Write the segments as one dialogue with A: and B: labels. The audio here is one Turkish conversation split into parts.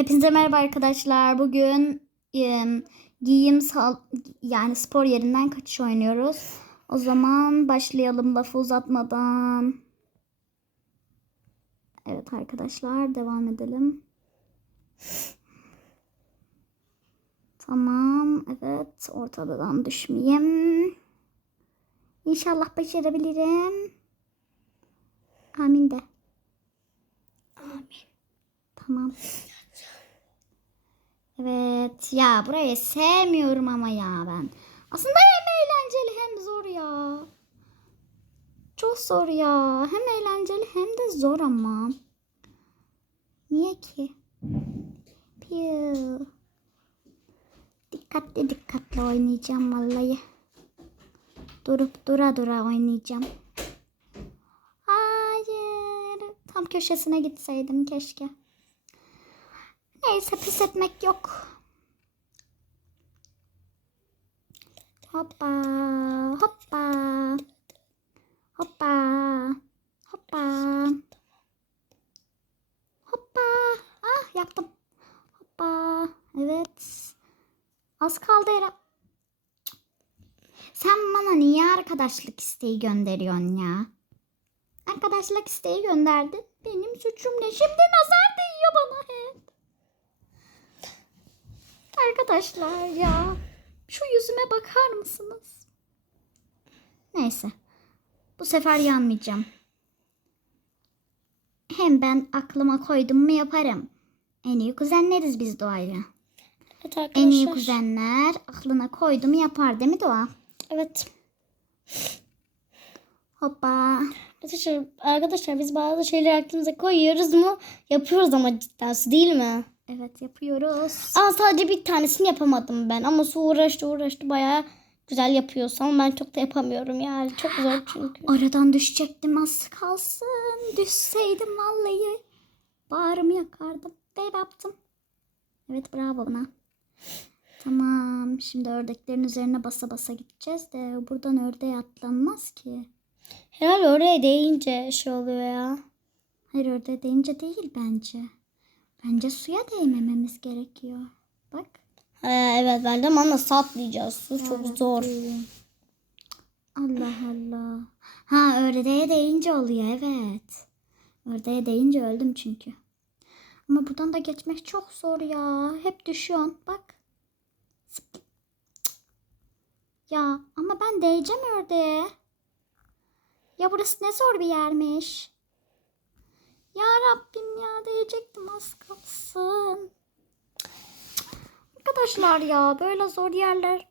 A: Hepinize merhaba arkadaşlar. Bugün e, giyim sal yani spor yerinden kaçış oynuyoruz. O zaman başlayalım lafı uzatmadan. Evet arkadaşlar devam edelim. Tamam evet ortadan düşmeyeyim. İnşallah başarabilirim. Amin de.
B: Amin.
A: Tamam. Ya burayı sevmiyorum ama ya ben. Aslında hem eğlenceli hem zor ya. Çok zor ya. Hem eğlenceli hem de zor ama. Niye ki? Piu. Dikkatli dikkatli oynayacağım vallahi. Durup dura dura oynayacağım. Hayır. Tam köşesine gitseydim keşke. Neyse pes etmek yok. Hoppa, hoppa, hoppa, hoppa, hoppa. Ah yaptım. Hoppa. Evet. Az kaldı Eren. Sen bana niye arkadaşlık isteği gönderiyorsun ya? Arkadaşlık isteği gönderdin. Benim suçum ne? Şimdi nazar değiyor bana hep. Arkadaşlar ya. Şu yüzüme bakar mısınız? Neyse. Bu sefer yanmayacağım. Hem ben aklıma koydum mu yaparım. En iyi kuzenleriz biz Doğa'yla.
B: Evet
A: En iyi
B: arkadaşlar.
A: kuzenler aklına koydu mu yapar değil mi Doğa?
B: Evet.
A: Hoppa.
B: Arkadaşlar, arkadaşlar biz bazı şeyleri aklımıza koyuyoruz mu? Yapıyoruz ama cidden değil mi?
A: Evet yapıyoruz.
B: Ama sadece bir tanesini yapamadım ben. Ama su uğraştı uğraştı bayağı güzel yapıyorsun ama ben çok da yapamıyorum yani. Çok zor çünkü.
A: Aradan düşecektim az kalsın. Düşseydim vallahi. Bağrımı yakardım. Ve yaptım. Evet bravo bana. Tamam. Şimdi ördeklerin üzerine basa basa gideceğiz de buradan ördeğe atlanmaz ki.
B: Herhalde oraya değince şey oluyor ya.
A: Hayır ördeğe değince değil bence. Bence suya değmememiz gerekiyor. Bak.
B: Ee, evet ben de ama nasıl atlayacağız? Su çok
A: Evet,
B: zor.
A: değil. Allah Allah. Ha ördeğe değince oluyor evet. Ördeğe değince öldüm çünkü. Ama buradan da geçmek çok zor ya. Hep düşüyorsun. Bak. Ya ama ben değeceğim ördeğe. Ya burası ne zor bir yermiş. Ya Rabbim ya değecektim az kalsın. Arkadaşlar ya böyle zor yerler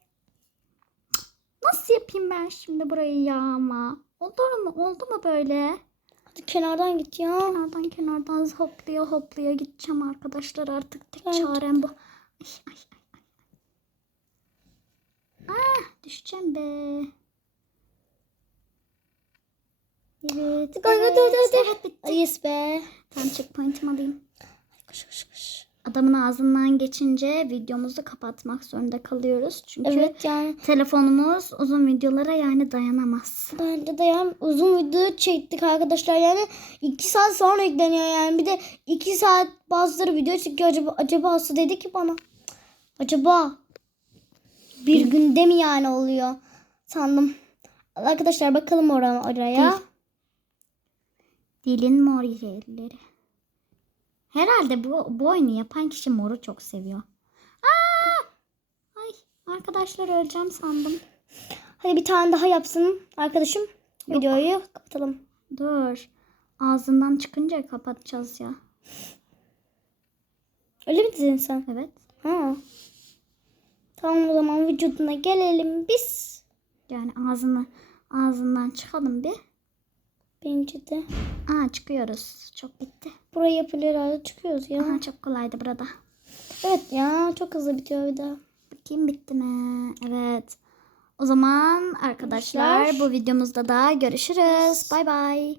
A: Nasıl yapayım ben şimdi burayı ya ama? Olur mu? Oldu mu böyle?
B: Hadi kenardan git ya.
A: Kenardan kenardan hoplaya hoplaya gideceğim arkadaşlar artık. Tek
B: Evet.
A: çarem bu. Ay, ay, ay, ay. Ah, düşeceğim be. Evet.
B: Hadi, hadi, hadi, hadi.
A: Evet.
B: Yes be.
A: Tamam checkpoint'imi alayım.
B: Koş koş koş.
A: Adamın ağzından geçince videomuzu kapatmak zorunda kalıyoruz. Çünkü
B: Evet yani.
A: telefonumuz uzun videolara yani dayanamaz.
B: Bence de yani uzun video çektik arkadaşlar yani 2 saat sonra yükleniyor yani bir de 2 saat bazıları video çekiyor acaba acaba Aslı dedi ki bana acaba bir günde mi yani oluyor sandım. Arkadaşlar bakalım oraya. oraya.
A: Değil. Dilin mor yerleri. Herhalde bu, bu oyunu yapan kişi moru çok seviyor. Aa! Ay arkadaşlar öleceğim sandım.
B: Hadi bir tane daha yapsın arkadaşım. Videoyu kapatalım.
A: Dur. Ağzından çıkınca kapatacağız ya.
B: Öyle mi dedin sen?
A: Evet.
B: Ha. Tamam o zaman vücuduna gelelim biz.
A: Yani ağzını ağzından çıkalım bir.
B: Bence de.
A: Aa çıkıyoruz. Çok bitti.
B: Burayı yapılır herhalde çıkıyoruz ya.
A: Aha çok kolaydı burada.
B: Evet ya çok hızlı bitiyor bir daha.
A: Bakayım bitti mi? Evet. O zaman arkadaşlar
B: Arkadaşlar.
A: bu videomuzda da görüşürüz. Bay bay.